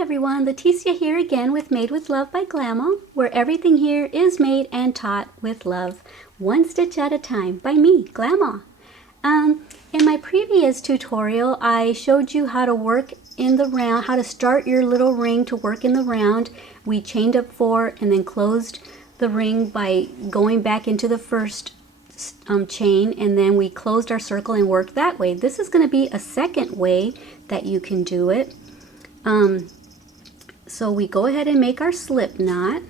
Hi everyone, Leticia here again with Made with Love by Glama, where everything here is made and taught with love, one stitch at a time by me, Glama. In my previous tutorial, I showed you how to work in the round, how to start your little ring to work in the round. We chained up 4 and then closed the ring by going back into the first chain, and then we closed our circle and worked that way. This is going to be a second way that you can do it. So we go ahead and make our slip knot,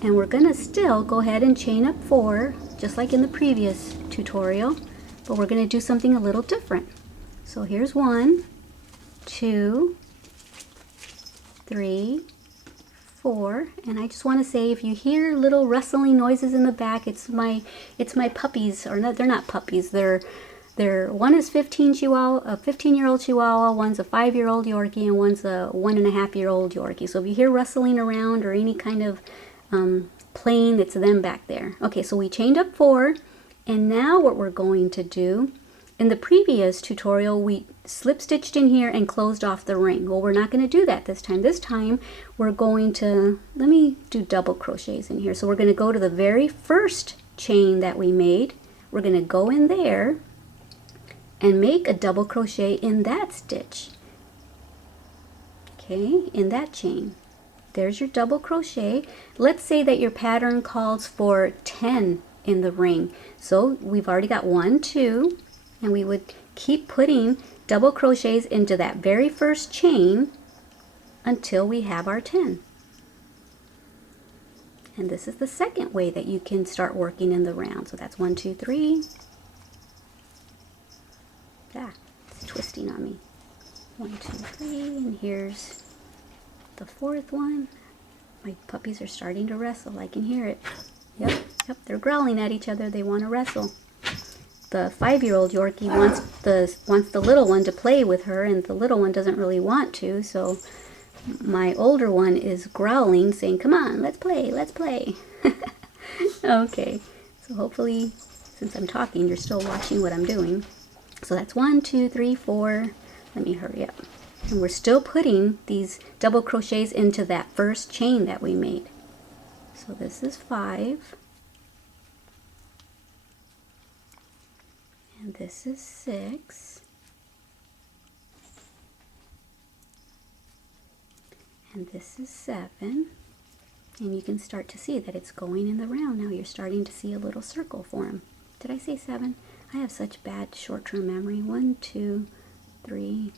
and we're going to still go ahead and chain up 4 just like in the previous tutorial, but we're going to do something a little different. So here's 1, 2, 3, 4, and I just want to say, if you hear little rustling noises in the back, it's my puppies, or not, they're not puppies, they're one is a 15-year-old Chihuahua, one's a 5-year-old Yorkie, and one's a 1.5-year-old Yorkie. So if you hear rustling around or any kind of playing, it's them back there. Okay, so we chained up 4, and now what we're going to do, in the previous tutorial, we slip stitched in here and closed off the ring. Well, we're not going to do that this time. This time, we're going to, let me do double crochets in here. So we're going to go to the very first chain that we made. We're going to go in there and make a double crochet in that stitch. Okay, in that chain. There's your double crochet. Let's say that your pattern calls for 10 in the ring. So we've already got 1, 2, and we would keep putting double crochets into that very first chain until we have our 10. And this is the second way that you can start working in the round. So that's 1, 2, 3. Ah, it's twisting on me. 1, 2, 3, and here's the 4th one. My puppies are starting to wrestle. I can hear it. Yep, they're growling at each other. They want to wrestle. The 5-year-old Yorkie wants the little one to play with her, and the little one doesn't really want to. So my older one is growling, saying, "Come on, let's play, let's play." Okay, so hopefully, since I'm talking, you're still watching what I'm doing. So that's 1, 2, 3, 4. Let me hurry up. And we're still putting these double crochets into that first chain that we made. So this is 5. And this is 6. And this is 7. And you can start to see that it's going in the round now. You're starting to see a little circle form. Did I say 7? I have such bad short-term memory. 1, 2, 3,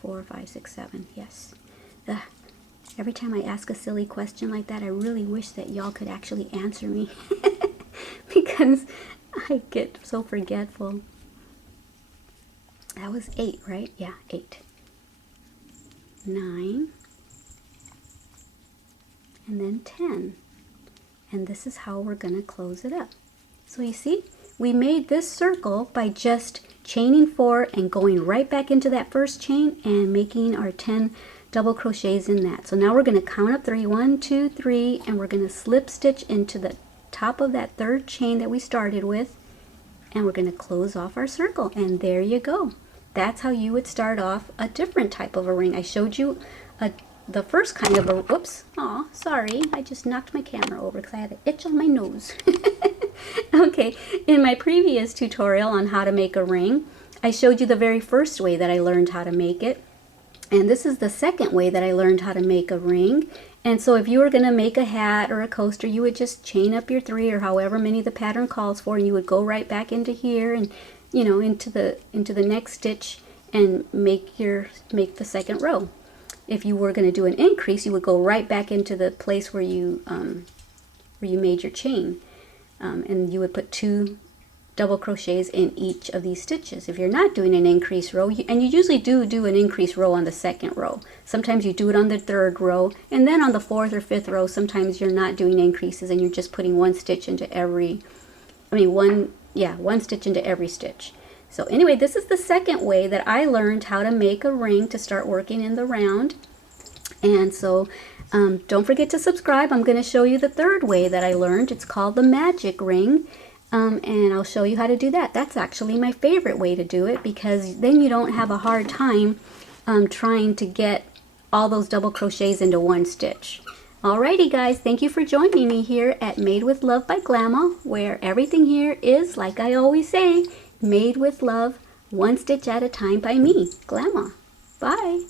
4, 5, 6, 7. Yes. Ugh. Every time I ask a silly question like that, I really wish that y'all could actually answer me because I get so forgetful. That was 8, right? Yeah, 8. 9. And then 10. And this is how we're going to close it up. So you see? We made this circle by just chaining 4 and going right back into that first chain and making our 10 double crochets in that. So now we're going to count up 3, 1, 2, 3, and we're going to slip stitch into the top of that third chain that we started with, and we're going to close off our circle, and there you go. That's how you would start off a different type of a ring. I showed you the first kind of a, whoops, aw, sorry, I just knocked my camera over because I had an itch on my nose. Okay, in my previous tutorial on how to make a ring, I showed you the very first way that I learned how to make it. And this is the second way that I learned how to make a ring. And so if you were going to make a hat or a coaster, you would just chain up your 3 or however many the pattern calls for, and you would go right back into here and, you know, into the next stitch and make the second row. If you were going to do an increase, you would go right back into the place where you made your chain. And you would put 2 double crochets in each of these stitches. If you're not doing an increase row, and you usually do an increase row on the 2nd row. Sometimes you do it on the 3rd row, and then on the 4th or 5th row, sometimes you're not doing increases and you're just putting 1 stitch into every, one stitch into every stitch. So anyway, this is the second way that I learned how to make a ring to start working in the round. And so don't forget to subscribe. I'm going to show you the third way that I learned. It's called the magic ring. And I'll show you how to do that. That's actually my favorite way to do it, because then you don't have a hard time trying to get all those double crochets into one stitch. Alrighty guys, thank you for joining me here at Made with Love by Glama, where everything here is, like I always say, made with love, one stitch at a time by me, Glama. Bye.